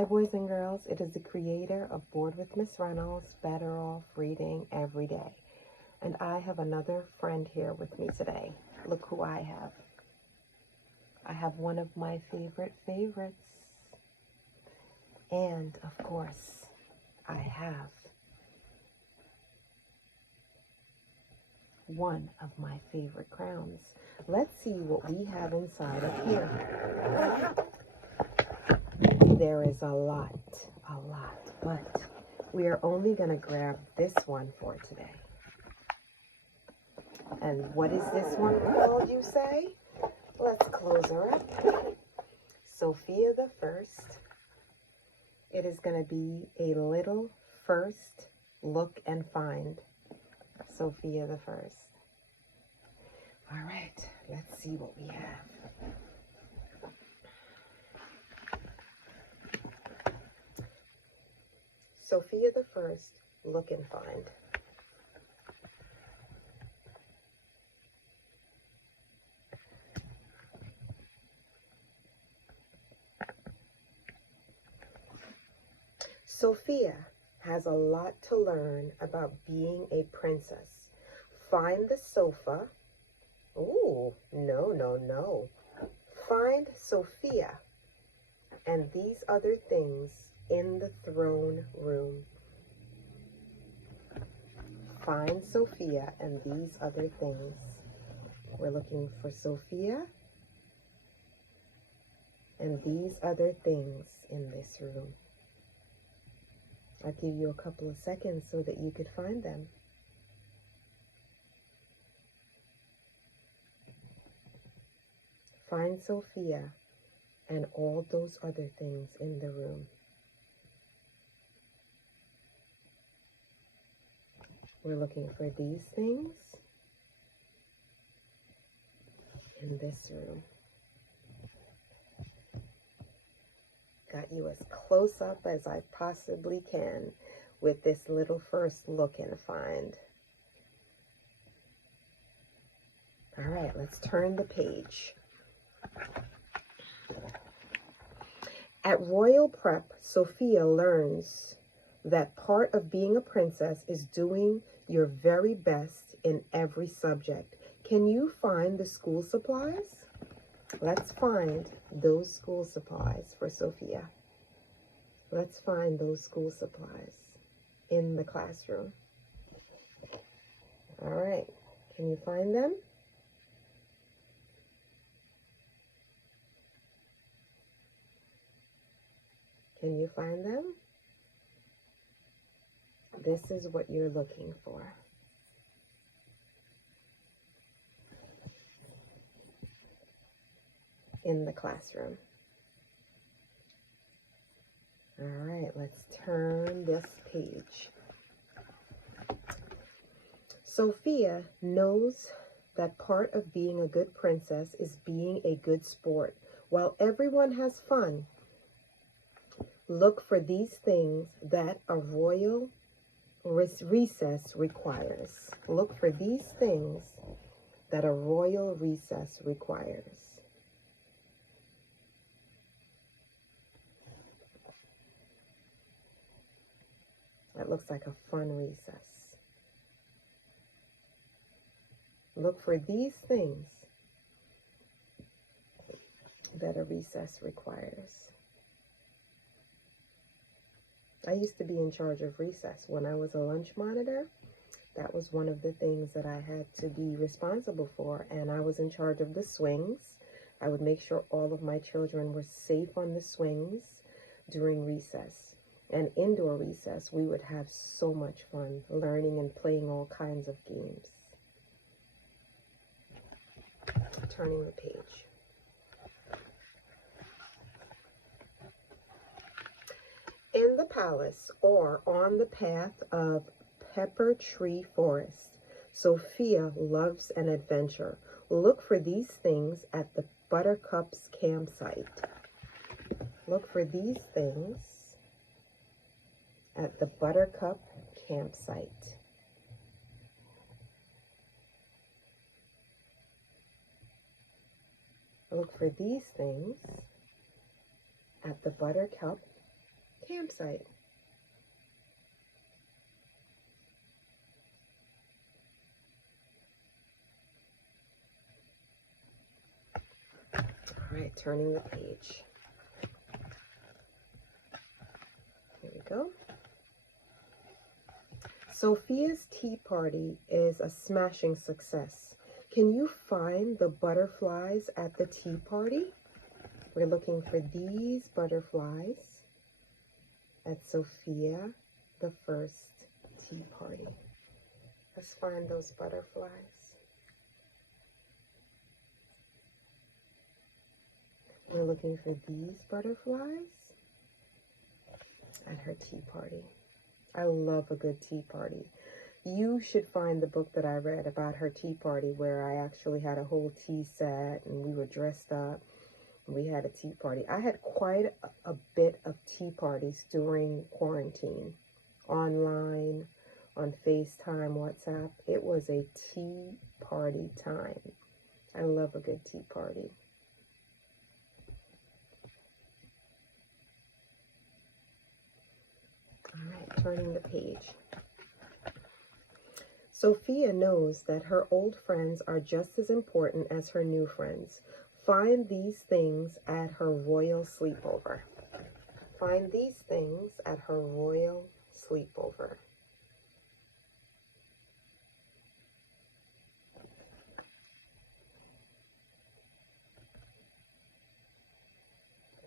Hi, boys and girls. It is the creator of Bored with Miss Reynolds, Better Off Reading Every Day. And I have another friend here with me today. Look who I have. I have one of my favorites. And, of course, I have one of my favorite crowns. Let's see what we have inside of here. There is a lot, but we are only going to grab this one for today. And what is this one called, you say? Let's close her up. Sophia the First. It is going to be a little first look and find. Sophia the First. All right, let's see what we have. Sophia the First, look and find. Sophia has a lot to learn about being a princess. Find the sofa. Ooh, no. Find Sophia and these other things in the throne room. Find Sophia and these other things. We're looking for Sophia and these other things in this room. I'll give you a couple of seconds so that you could find them. Find Sophia and all those other things in the room. We're looking for these things in this room. Got you as close up as I possibly can with this little first look and find. All right, let's turn the page. At Royal Prep, Sophia learns that part of being a princess is doing your very best in every subject. Can you find the school supplies? Let's find those school supplies for Sophia. Let's find those school supplies in the classroom. All right, can you find them? Can you find them? This is what you're looking for. In the classroom. All right, let's turn this page. Sophia knows that part of being a good princess is being a good sport. While everyone has fun, look for these things that a royal recess requires. Look for these things that a royal recess requires. That looks like a fun recess. Look for these things that a recess requires. I used to be in charge of recess when I was a lunch monitor. That was one of the things that I had to be responsible for, and I was in charge of the swings. I would make sure all of my children were safe on the swings during recess. And indoor recess, we would have so much fun learning and playing all kinds of games. Turning the page. In the palace or on the path of Pepper Tree Forest, Sophia loves an adventure. Look for these things at the Buttercup's campsite. Look for these things at the Buttercup campsite. Look for these things at the Buttercup campsite. All right, turning the page. Here we go. Sofia's tea party is a smashing success. Can you find the butterflies at the tea party? We're looking for these butterflies at Sofia, the first tea party. Let's find those butterflies. We're looking for these butterflies at her tea party. I love a good tea party. You should find the book that I read about her tea party, where I actually had a whole tea set and we were dressed up and we had a tea party. I had quite a bit of tea parties during quarantine, online, on FaceTime, WhatsApp. It was a tea party time. I love a good tea party. All right, turning the page. Sofia knows that her old friends are just as important as her new friends. Find these things at her royal sleepover. Find these things at her royal sleepover.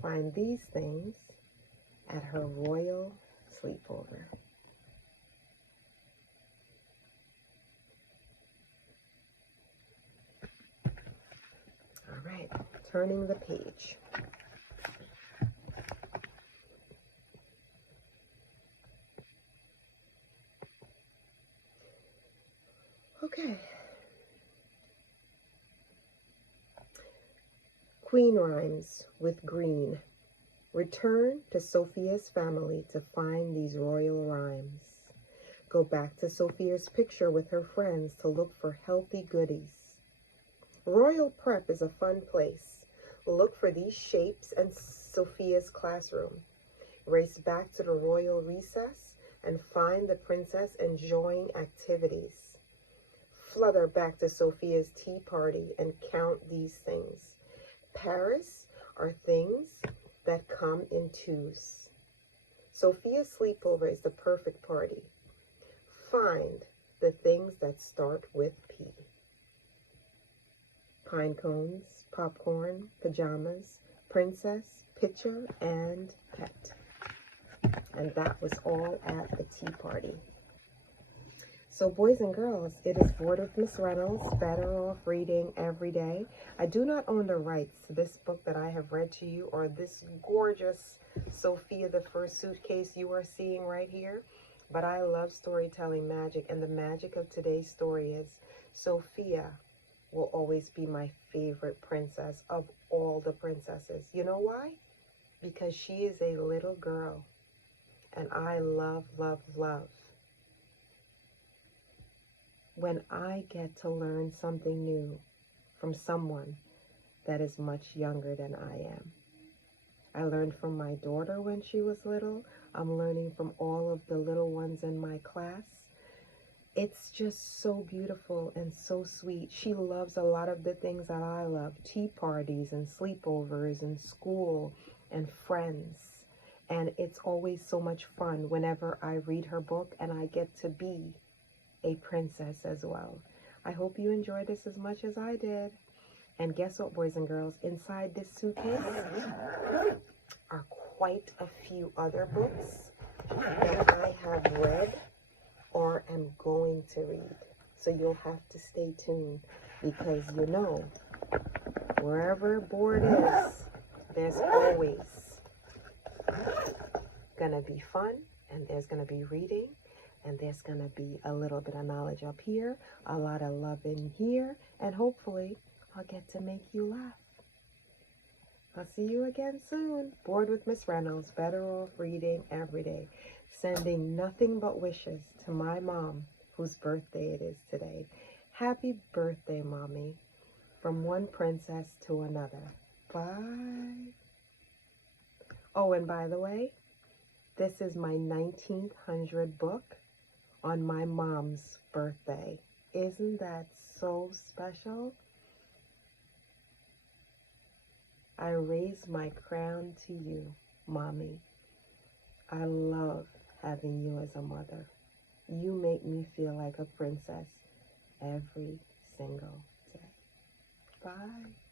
Find these things at her royal sleepover. All right, turning the page. Okay. Queen rhymes with green. Return to Sofia's family to find these royal rhymes. Go back to Sofia's picture with her friends to look for healthy goodies. Royal Prep is a fun place. Look for these shapes in Sofia's classroom. Race back to the royal recess and find the princess enjoying activities. Flutter back to Sofia's tea party and count these things. Paris are things that come in twos. Sofia's sleepover is the perfect party. Find the things that start with P. Pine cones, popcorn, pajamas, princess, picture, and pet. And that was all at the tea party. So boys and girls, it is Bored with Miss Reynolds, Better Off Reading Every Day. I do not own the rights to this book that I have read to you, or this gorgeous Sofia the First Suitcase you are seeing right here. But I love storytelling magic, and the magic of today's story is Sofia will always be my favorite princess of all the princesses. You know why? Because she is a little girl, and I love, love, love when I get to learn something new from someone that is much younger than I am. I learned from my daughter when she was little. I'm learning from all of the little ones in my class. It's just so beautiful and so sweet. She loves a lot of the things that I love. Tea parties and sleepovers and school and friends. And it's always so much fun whenever I read her book and I get to be a princess as well. I hope you enjoyed this as much as I did. And guess what, boys and girls? Inside this suitcase are quite a few other books that I have read or am going to read. So you'll have to stay tuned, because you know, wherever board is, there's always gonna be fun, and there's gonna be reading, and there's gonna be a little bit of knowledge up here, a lot of love in here, and hopefully I'll get to make you laugh. I'll see you again soon. Bored with Miss Reynolds, Better Off Reading Every Day. Sending nothing but wishes to my mom, whose birthday it is today. Happy birthday, Mommy. From one princess to another. Bye. Oh, and by the way, This is my 1900 book on my mom's birthday. Isn't that so special? I raise my crown to you, Mommy. I love having you as a mother. You make me feel like a princess every single day. Bye.